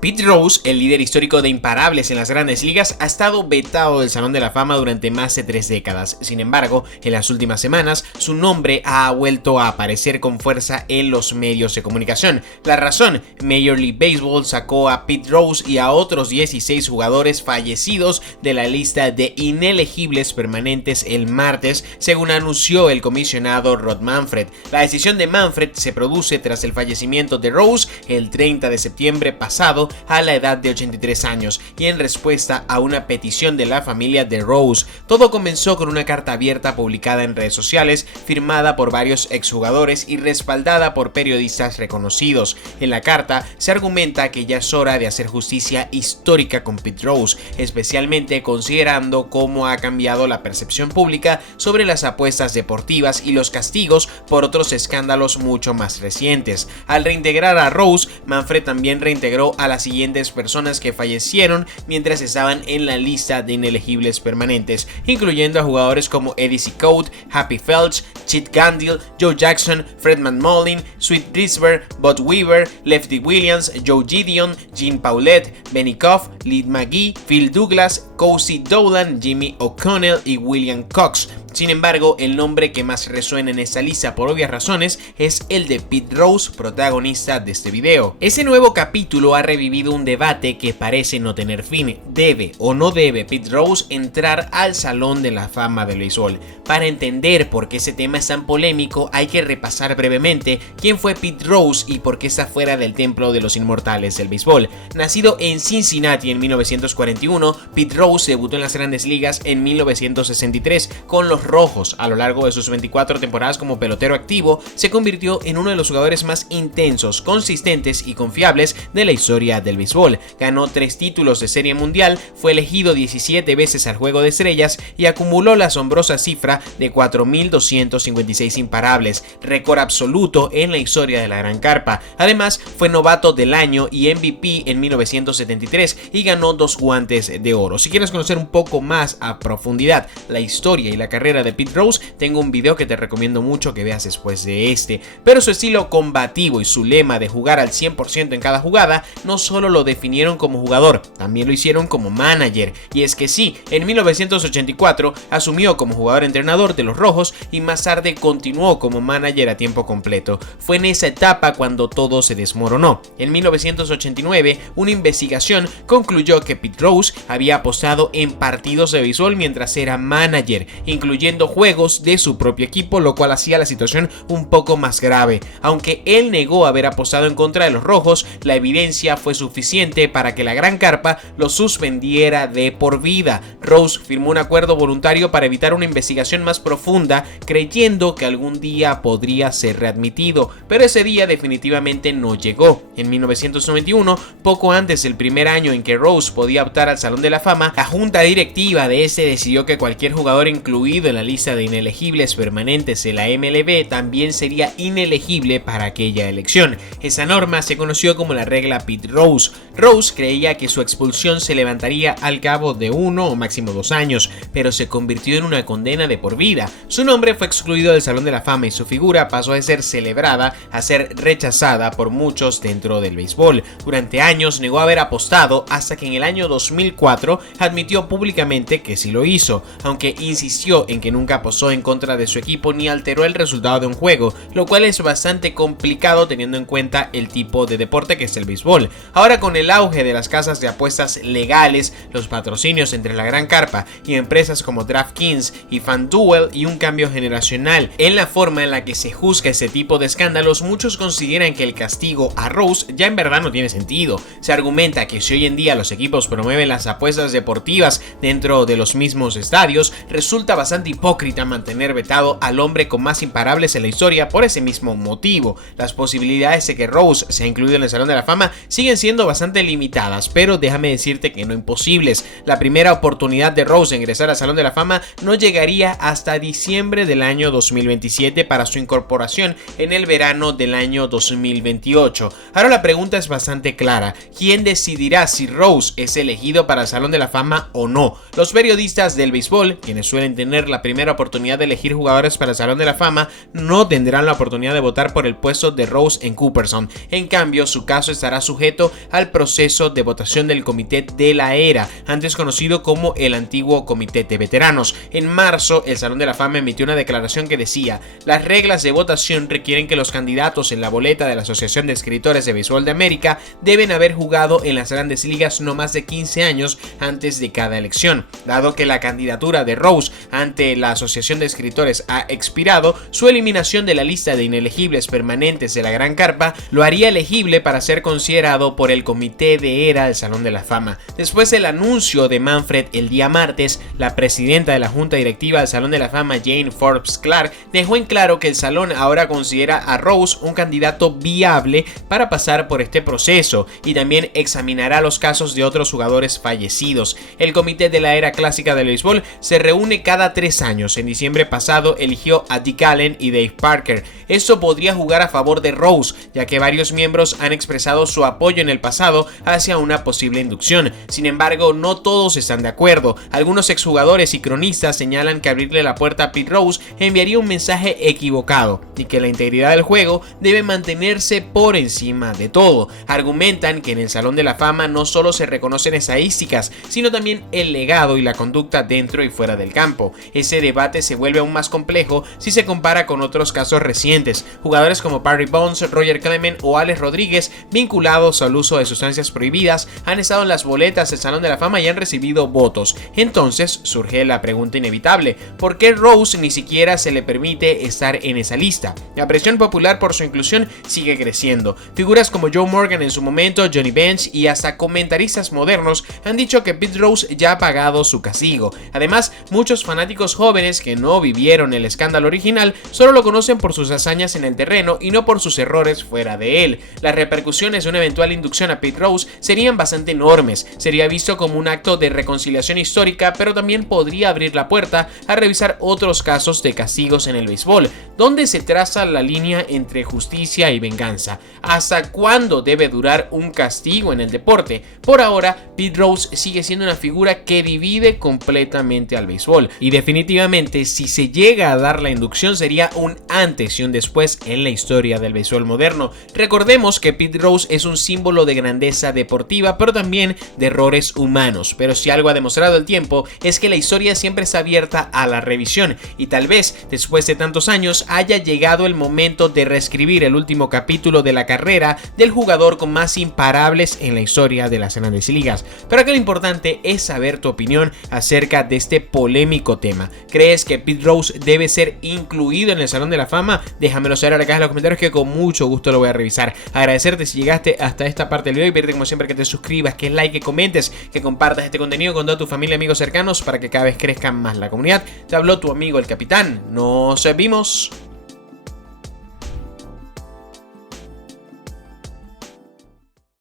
Pete Rose, el líder histórico de imparables en las grandes ligas, ha estado vetado del Salón de la Fama durante más de 3 décadas. Sin embargo, en las últimas semanas, su nombre ha vuelto a aparecer con fuerza en los medios de comunicación. La razón: Major League Baseball sacó a Pete Rose y a otros 16 jugadores fallecidos de la lista de inelegibles permanentes el martes, según anunció el comisionado Rob Manfred. La decisión de Manfred se produce tras el fallecimiento de Rose el 30 de septiembre pasado, a la edad de 83 años, y en respuesta a una petición de la familia de Rose. Todo comenzó con una carta abierta publicada en redes sociales, firmada por varios exjugadores y respaldada por periodistas reconocidos. En la carta se argumenta que ya es hora de hacer justicia histórica con Pete Rose, especialmente considerando cómo ha cambiado la percepción pública sobre las apuestas deportivas y los castigos por otros escándalos mucho más recientes. Al reintegrar a Rose, Manfred también reintegró a las siguientes personas que fallecieron mientras estaban en la lista de inelegibles permanentes, incluyendo a jugadores como Eddie Cicotte, Happy Felch, Chet Gandil, Joe Jackson, Fred McMullin, Sweet Risber, Bud Weaver, Lefty Williams, Joe Gideon, Gene Paulette, Benny Koff, Lee McGee, Phil Douglas, Cozy Dolan, Jimmy O'Connell y William Cox. Sin embargo, el nombre que más resuena en esta lista por obvias razones es el de Pete Rose, protagonista de este video. Ese nuevo capítulo ha revivido un debate que parece no tener fin. ¿Debe o no debe Pete Rose entrar al Salón de la Fama del béisbol? Para entender por qué ese tema es tan polémico, hay que repasar brevemente quién fue Pete Rose y por qué está fuera del templo de los inmortales del béisbol. Nacido en Cincinnati en 1941, Pete Rose debutó en las grandes ligas en 1963 con los Rojos. A lo largo de sus 24 temporadas como pelotero activo, se convirtió en uno de los jugadores más intensos, consistentes y confiables de la historia del béisbol. Ganó 3 títulos de Serie Mundial, fue elegido 17 veces al Juego de Estrellas y acumuló la asombrosa cifra de 4.256 imparables, récord absoluto en la historia de la Gran Carpa. Además, fue novato del año y MVP en 1973 y ganó 2 guantes de oro. Si quieres conocer un poco más a profundidad la historia y la carrera de Pete Rose, tengo un video que te recomiendo mucho que veas después de este. Pero su estilo combativo y su lema de jugar al 100% en cada jugada no solo lo definieron como jugador, también lo hicieron como manager. Y es que sí, en 1984 asumió como jugador-entrenador de los Rojos y más tarde continuó como manager a tiempo completo. Fue en esa etapa cuando todo se desmoronó. En 1989, una investigación concluyó que Pete Rose había apostado en partidos de béisbol mientras era manager, incluyendo juegos de su propio equipo, lo cual hacía la situación un poco más grave. Aunque él negó haber apostado en contra de los Rojos, la evidencia fue suficiente para que la Gran Carpa lo suspendiera de por vida. Rose firmó un acuerdo voluntario para evitar una investigación más profunda, creyendo que algún día podría ser readmitido, pero ese día definitivamente no llegó. En 1991, poco antes del primer año en que Rose podía optar al Salón de la Fama, la junta directiva de este decidió que cualquier jugador incluido en la lista de inelegibles permanentes de la MLB también sería inelegible para aquella elección. Esa norma se conoció como la regla Pete Rose. Rose creía que su expulsión se levantaría al cabo de 1 o máximo 2 años, pero se convirtió en una condena de por vida. Su nombre fue excluido del Salón de la Fama y su figura pasó de ser celebrada a ser rechazada por muchos dentro del béisbol. Durante años negó haber apostado hasta que en el año 2004 admitió públicamente que sí lo hizo, aunque insistió en que nunca apostó en contra de su equipo ni alteró el resultado de un juego, lo cual es bastante complicado teniendo en cuenta el tipo de deporte que es el béisbol. Ahora, con el auge de las casas de apuestas legales, los patrocinios entre la Gran Carpa y empresas como DraftKings y FanDuel y un cambio generacional en la forma en la que se juzga ese tipo de escándalos, muchos consideran que el castigo a Rose ya en verdad no tiene sentido. Se argumenta que si hoy en día los equipos promueven las apuestas deportivas dentro de los mismos estadios, resulta bastante hipócrita mantener vetado al hombre con más imparables en la historia por ese mismo motivo. Las posibilidades de que Rose sea incluido en el Salón de la Fama siguen siendo bastante limitadas, pero déjame decirte que no imposibles. La primera oportunidad de Rose de ingresar al Salón de la Fama no llegaría hasta diciembre del año 2027 para su incorporación en el verano del año 2028. Ahora la pregunta es bastante clara: ¿quién decidirá si Rose es elegido para el Salón de la Fama o no? Los periodistas del béisbol, quienes suelen tener la la primera oportunidad de elegir jugadores para el Salón de la Fama, no tendrán la oportunidad de votar por el puesto de Rose en Cooperstown. En cambio, su caso estará sujeto al proceso de votación del Comité de la Era, antes conocido como el antiguo Comité de Veteranos. En marzo, el Salón de la Fama emitió una declaración que decía: las reglas de votación requieren que los candidatos en la boleta de la Asociación de Escritores de Béisbol de América deben haber jugado en las grandes ligas no más de 15 años antes de cada elección. Dado que la candidatura de Rose ante la Asociación de Escritores ha expirado, su eliminación de la lista de inelegibles permanentes de la Gran Carpa lo haría elegible para ser considerado por el Comité de Era del Salón de la Fama. Después del anuncio de Manfred el día martes, la presidenta de la Junta Directiva del Salón de la Fama, Jane Forbes Clark, dejó en claro que el salón ahora considera a Rose un candidato viable para pasar por este proceso y también examinará los casos de otros jugadores fallecidos. El Comité de la Era Clásica del Béisbol se reúne cada 3 años. En diciembre pasado eligió a Dick Allen y Dave Parker. Esto podría jugar a favor de Rose, ya que varios miembros han expresado su apoyo en el pasado hacia una posible inducción. Sin embargo, no todos están de acuerdo. Algunos exjugadores y cronistas señalan que abrirle la puerta a Pete Rose enviaría un mensaje equivocado y que la integridad del juego debe mantenerse por encima de todo. Argumentan que en el Salón de la Fama no solo se reconocen estadísticas, sino también el legado y la conducta dentro y fuera del campo. Ese debate se vuelve aún más complejo si se compara con otros casos recientes. Jugadores como Barry Bonds, Roger Clemens o Alex Rodríguez, vinculados al uso de sustancias prohibidas, han estado en las boletas del Salón de la Fama y han recibido votos. Entonces surge la pregunta inevitable: ¿por qué Rose ni siquiera se le permite estar en esa lista? La presión popular por su inclusión sigue creciendo. Figuras como Joe Morgan en su momento, Johnny Bench y hasta comentaristas modernos han dicho que Pete Rose ya ha pagado su castigo. Además, muchos fanáticos jóvenes que no vivieron el escándalo original solo lo conocen por sus hazañas en el terreno y no por sus errores fuera de él. Las repercusiones de una eventual inducción a Pete Rose serían bastante enormes. Sería visto como un acto de reconciliación histórica, pero también podría abrir la puerta a revisar otros casos de castigos en el béisbol, donde se traza la línea entre justicia y venganza. ¿Hasta cuándo debe durar un castigo en el deporte? Por ahora, Pete Rose sigue siendo una figura que divide completamente al béisbol, y definitivamente si se llega a dar la inducción sería un antes y un después en la historia del béisbol moderno. Recordemos que Pete Rose es un símbolo de grandeza deportiva, pero también de errores humanos. Pero si algo ha demostrado el tiempo es que la historia siempre está abierta a la revisión, y tal vez después de tantos años haya llegado el momento de reescribir el último capítulo de la carrera del jugador con más imparables en la historia de las grandes ligas. Pero acá lo importante es saber tu opinión acerca de este polémico tema. ¿Crees que Pete Rose debe ser incluido en el Salón de la Fama? Déjamelo saber acá en los comentarios, que con mucho gusto lo voy a revisar. Agradecerte si llegaste hasta esta parte del video y pedirte como siempre que te suscribas, que like, que comentes, que compartas este contenido con toda tu familia y amigos cercanos para que cada vez crezca más la comunidad. Te habló tu amigo el Capitán. Nos vemos.